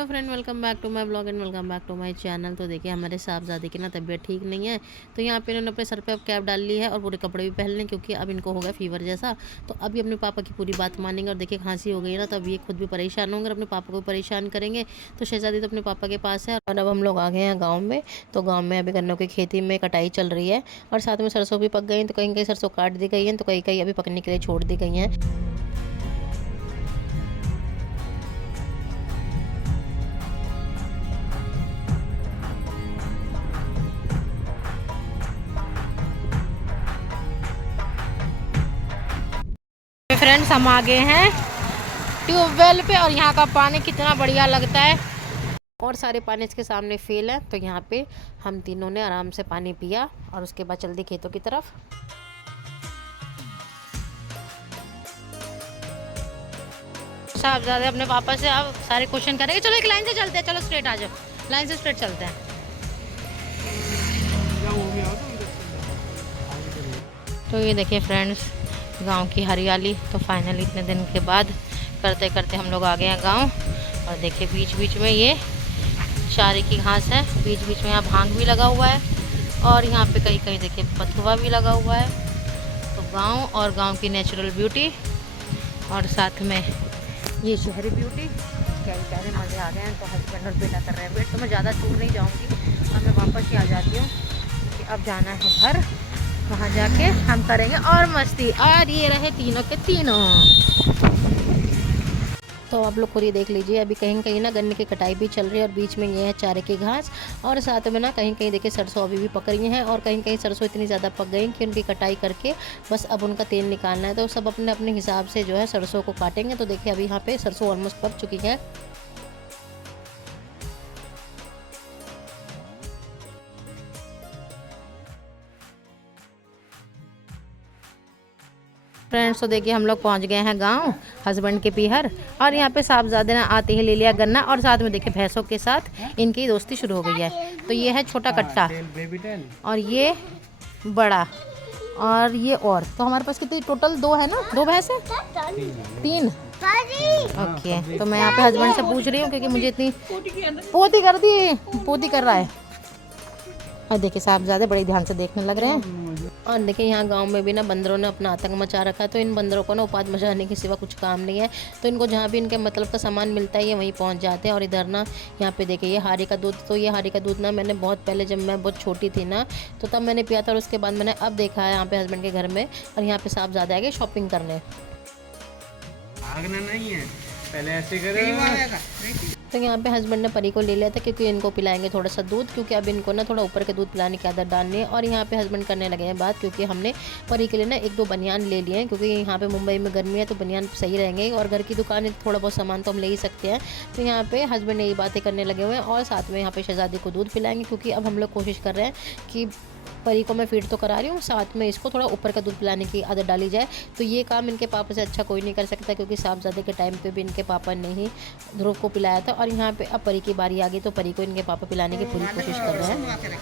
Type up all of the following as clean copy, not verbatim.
Hello friend, welcome back to my blog and welcome back to my channel. तो देखिए हमारे साहबजादे की ना तबीयत ठीक नहीं है, तो यहाँ पे इन्होंने अपने सर पे अब कैप डाल ली है और पूरे कपड़े भी पहन लें क्योंकि अब इनको हो गया फीवर जैसा। तो अभी अपने पापा की पूरी बात मानेंगे और देखिए खांसी हो गई है ना, तो अब ये खुद भी परेशान होंगे और अपने पापा को परेशान करेंगे। तो शहजादी तो अपने पापा के पास है और अब हम लोग आ गए हैं गाँव में। तो गाँव में अभी गन्नों की खेती में कटाई चल रही है और साथ में सरसों भी पक गई, तो कहीं कहीं सरसों काट दी गई है, तो कहीं कहीं अभी पकने के लिए छोड़ दी गई हैं। फ्रेंड्स, हम आ गए हैं ट्यूबवेल पे और यहाँ का पानी कितना बढ़िया लगता है और सारे पानी इसके सामने फेल है। तो यहाँ पे हम तीनों ने आराम से पानी पिया और उसके बाद चल दी खेतों की तरफ। साहबजादे अपने पापा से अब सारे क्वेश्चन करेंगे। चलो एक लाइन से चलते हैं, चलो स्ट्रेट आ जाओ, लाइन से स्ट्रेट चलते हैं। तो ये देखिए फ्रेंड्स, गांव की हरियाली। तो फाइनली इतने दिन के बाद करते करते हम लोग आ गए हैं गांव। और देखिए बीच बीच में ये चारे की घास है, बीच बीच में यहाँ भांग भी लगा हुआ है और यहाँ पे कहीं कहीं देखिए बथुआ भी लगा हुआ है। तो गांव और गांव की नेचुरल ब्यूटी और साथ में ये शहरी ब्यूटी, क्या प्यारे मज़े आ गए हैं। तो हस्बैंड और बेटा कर रहे हैं वेट। तो मैं ज़्यादा दूर नहीं जाऊँगी और मैं वापस ही आ जाती हूँ क्योंकि अब जाना है घर। वहाँ जाके हम करेंगे और मस्ती। और ये रहे तीनों के तीनों। तो आप लोग खुद ही देख लीजिए, अभी कहीं कहीं ना गन्ने की कटाई भी चल रही है और बीच में ये है चारे की घास और साथ में ना कहीं कहीं देखिए सरसों अभी भी पक रही हैं और कहीं कहीं सरसों इतनी ज़्यादा पक गई कि उनकी कटाई करके बस अब उनका तेल निकालना है। तो सब अपने अपने हिसाब से जो है सरसों को काटेंगे। तो देखिए अभी यहाँ पे सरसों ऑलमोस्ट पक चुकी है। फ्रेंड्स, तो देखिए हम लोग पहुंच गए हैं गांव हस्बैंड के पीहर और यहाँ पे साहबजादे ने आते ही ले लिया गन्ना और साथ में देखिए भैंसों के साथ इनकी दोस्ती शुरू हो गई है। तो ये है छोटा कट्टा और ये बड़ा और ये और। तो हमारे पास कितनी टोटल दो है ना, दो भैंस है, तीन। ओके, तो मैं यहाँ पे हस्बैंड से पूछ रही हूँ क्योंकि मुझे इतनी पोती कर दी, पोती कर रहा है। और देखिए साहबजादे बड़े ध्यान से देखने लग रहे हैं। और देखिए यहाँ गांव में भी ना बंदरों ने अपना आतंक मचा रखा है। तो इन बंदरों को ना उपात मचाने के सिवा कुछ काम नहीं है। तो इनको जहाँ भी इनके मतलब का सामान मिलता है ये वहीं पहुँच जाते हैं। और इधर ना यहाँ पे देखिए ये हारी का दूध। तो ये हारी का दूध ना मैंने बहुत पहले जब मैं बहुत छोटी थी ना तो तब मैंने पिया था और उसके बाद मैंने अब देखा है यहाँ पे हस्बैंड के घर में। और यहाँ पे साहबजादे आ गए शॉपिंग करने। भागना नहीं है, पहले ऐसे करेगा। तो यहाँ पे हस्बैंड ने परी को ले लिया था क्योंकि इनको पिलाएंगे थोड़ा सा दूध, क्योंकि अब इनको ना थोड़ा ऊपर के दूध पिलाने की आदत डालनी है। और यहाँ पे हस्बैंड करने लगे हैं बात क्योंकि हमने परी के लिए ना एक दो बनियान ले लिए हैं क्योंकि यहाँ पे मुंबई में गर्मी है तो बनियान सही रहेंगे और घर की दुकान है थोड़ा बहुत सामान तो हम ले ही सकते हैं। तो यहाँ पे हस्बैंड यही बातें करने लगे हुए हैं और साथ में यहाँ पे शहजादी को दूध पिलाएंगे क्योंकि अब हम लोग कोशिश कर रहे हैं कि परी को मैं फीड तो करा रही हूँ, साथ में इसको थोड़ा ऊपर का दूध पिलाने की आदत डाली जाए। तो ये काम इनके पापा से अच्छा कोई नहीं कर सकता क्योंकि साहबजादे के टाइम पे भी इनके पापा ने ही ध्रुव को पिलाया था। और यहाँ पे अब परी की बारी आ गई तो परी को इनके पापा पिलाने की पूरी कोशिश कर रहे हैं।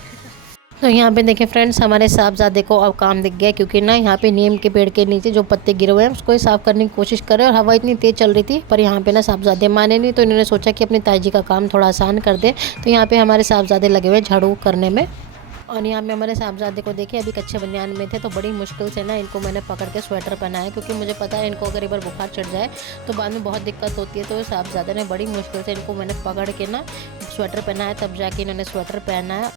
तो यहाँ पे देखिए फ्रेंड्स, हमारे साहबजादे को अब काम दिख गया क्योंकि ना यहाँ पे नीम के पेड़ के नीचे जो पत्ते गिरे हुए हैं उसको ही साफ़ करने की कोशिश कर रहे हैं। और हवा इतनी तेज़ चल रही थी पर यहाँ पे ना साहबजादे माने नहीं, तो इन्होंने सोचा कि अपनी ताई जी का काम थोड़ा आसान कर दे। तो यहाँ पे हमारे साहबजादे लगे हुए झाड़ू करने में। और यहाँ पे हमारे साहबजादे को देखिए अभी कच्चे बनियान में थे तो बड़ी मुश्किल से ना इनको मैंने पकड़ के स्वेटर पहनाया क्योंकि मुझे पता है इनको अगर एक बार बुखार चढ़ जाए तो बाद में बहुत दिक्कत होती है। तो साहबजादे ने बड़ी मुश्किल से इनको मैंने पकड़ के ना स्वेटर पहनाया, तब जाके इन्होंने स्वेटर पहना है।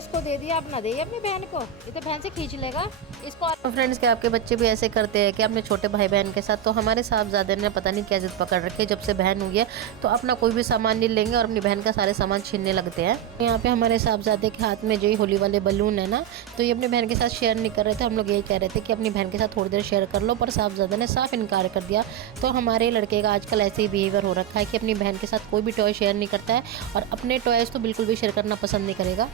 इसको दे दिया, आप ना दे अपनी बहन को, ये तो बहन से खींच लेगा इसको। तो फ्रेंड्स, क्या आपके बच्चे भी ऐसे करते हैं कि अपने छोटे भाई बहन के साथ? तो हमारे साहबजादे ने पता नहीं क्या जिद पकड़ रखी है, जब से बहन हुई है तो अपना कोई भी सामान नहीं लेंगे और अपनी बहन का सारे सामान छीनने लगते हैं। यहाँ पे हमारे साहबजादे के हाथ में जो ही होली वाले बलून है ना, तो ये अपनी बहन के साथ शेयर नहीं कर रहे थे। हम लोग यही कह रहे थे कि अपनी बहन के साथ थोड़ी देर शेयर कर लो, पर साहबजादे ने साफ इनकार कर दिया। तो हमारे लड़के का आजकल ऐसे ही बिहेवियर हो रखा है कि अपनी बहन के साथ कोई भी टॉय शेयर नहीं करता है और अपने टॉयज़ तो बिल्कुल भी शेयर करना पसंद नहीं करेगा।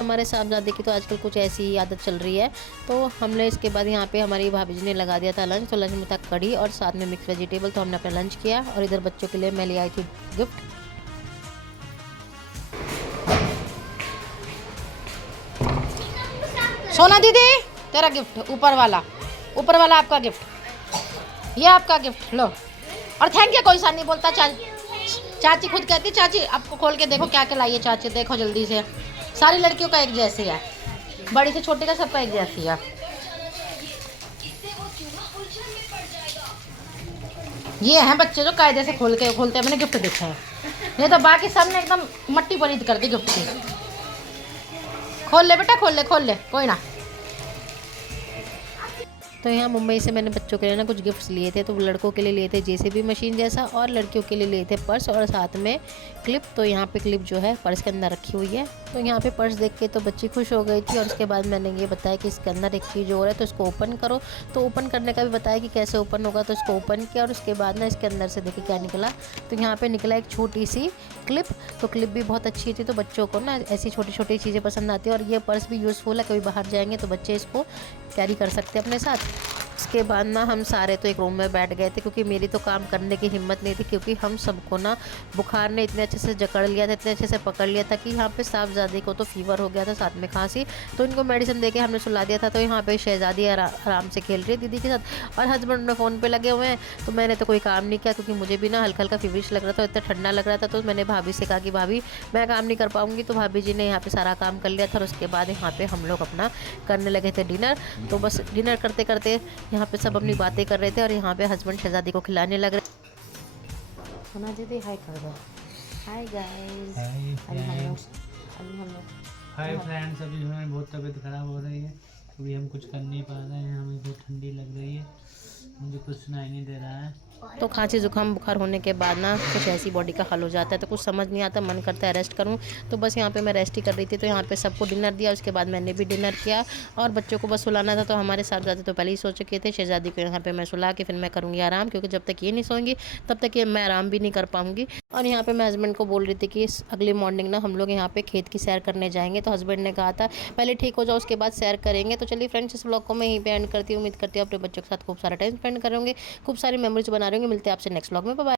हमारे साहबजादे की तो आजकल कुछ ऐसी ही आदत चल रही है। तो हमने इसके बाद यहाँ पे हमारी भाभी जी ने लगा दिया था लंच। तो लंच में था कढ़ी और साथ में मिक्स वेजिटेबल। तो हमने अपना लंच किया और इधर बच्चों के लिए मैं ले आई थी गिफ्ट। सोना दीदी, तेरा गिफ्ट ऊपर वाला आपका गिफ्ट, ये आपका गिफ्ट लो। और थैंक यू कोई सा नहीं बोलता, चल चाची खुद कहती चाची आपको खोल के देखो क्या क्या लाई है चाची, देखो जल्दी से। सारी लड़कियों का एक जैसी है, बड़ी से छोटे का सबका एक जैसी है। ये हैं बच्चे जो कायदे से खोलते हैं, मैंने गिफ्ट देखे हैं, नहीं तो बाकी सब ने एकदम मट्टी पलीत कर दी गिफ्ट की। खोल ले बेटा, खोल ले कोई ना। तो यहाँ मुंबई से मैंने बच्चों के लिए ना कुछ गिफ्ट्स लिए थे। तो लड़कों के लिए लिए थे जेसीबी मशीन जैसा, और लड़कियों के लिए लिए थे पर्स और साथ में क्लिप। तो यहाँ पे क्लिप जो है पर्स के अंदर रखी हुई है। तो यहाँ पे पर्स देख के तो बच्ची खुश हो गई थी, और उसके बाद मैंने ये बताया कि इसके अंदर एक चीज़ और है, तो इसको ओपन करो। तो ओपन करने का भी बताया कि कैसे ओपन होगा। तो इसको ओपन किया, और उसके बाद ना इसके अंदर से देखिए क्या निकला। तो यहाँ पर निकला एक छोटी सी क्लिप। तो क्लिप भी बहुत अच्छी थी। तो बच्चों को ना ऐसी छोटी छोटी चीज़ें पसंद आती है, और ये पर्स भी यूज़फुल है, कभी बाहर जाएंगे तो बच्चे इसको कैरी कर सकते हैं अपने साथ। उसके बाद ना हम सारे तो एक रूम में बैठ गए थे, क्योंकि मेरी तो काम करने की हिम्मत नहीं थी, क्योंकि हम सबको ना बुखार ने इतने अच्छे से जकड़ लिया था, इतने अच्छे से पकड़ लिया था कि यहाँ पे साहबजादी को तो फीवर हो गया था, साथ में खांसी। तो इनको मेडिसिन देके हमने सुला दिया था। तो यहाँ पे शहजादी आराम से खेल रही है दीदी के साथ, और हस्बैंड में फ़ोन पे लगे हुए हैं। तो मैंने तो कोई काम नहीं किया, क्योंकि मुझे भी ना हल्का हल्का फीवरिश लग रहा था, इतना ठंडा लग रहा था। तो मैंने भाभी से कहा कि भाभी मैं काम नहीं कर पाऊँगी। तो भाभी जी ने यहाँ पे सारा काम कर लिया था, और उसके बाद यहाँ पे हम लोग अपना करने लगे थे डिनर। तो बस डिनर करते करते यहाँ पे सब अपनी बातें कर रहे थे, और यहाँ पे हस्बैंड शहजादी को खिलाने लग रहे। सुना दीदी हाय कर दो। Hi guys, hi friends. अभी हमें बहुत तबीयत खराब हो रही है, अभी हम कुछ कर नहीं पा रहे हैं, हमें बहुत ठंडी लग रही है, मुझे कुछ सुनाई नहीं दे रहा है। तो खांसी जुकाम बुखार होने के बाद ना कुछ ऐसी बॉडी का हाल हो जाता है, तो कुछ समझ नहीं आता, मन करता है रेस्ट करूं। तो बस यहाँ पे मैं रेस्ट ही कर रही थी। तो यहाँ पे सबको डिनर दिया, उसके बाद मैंने भी डिनर किया, और बच्चों को बस सुलाना था। तो हमारे साहबजादे तो पहले ही सो चुके थे। शहजादी को यहाँ पे मैं सुला के फिर मैं करूँगी आराम, क्योंकि जब तक ये नहीं सोएंगी तब तक ये मैं आराम भी नहीं कर पाऊँगी। और यहाँ पे मैं हस्बैंड को बोल रही थी कि अगली मॉर्निंग ना हम लोग यहाँ पे खेत की सैर करने जाएंगे। तो हस्बैंड ने कहा था पहले ठीक हो जाओ उसके बाद सैर करेंगे। तो चलिए फ्रेंड्स, इस ब्लॉग को मैं यहीं पे एंड करती हूँ। उम्मीद करती हूँ अपने बच्चों के साथ खूब सारा टाइम स्पेंड करेंगे, खूब सारी मेमोरीज बना रहे होंगे। मिलते हैं आपसे नेक्स्ट ब्लॉग में। Bye bye.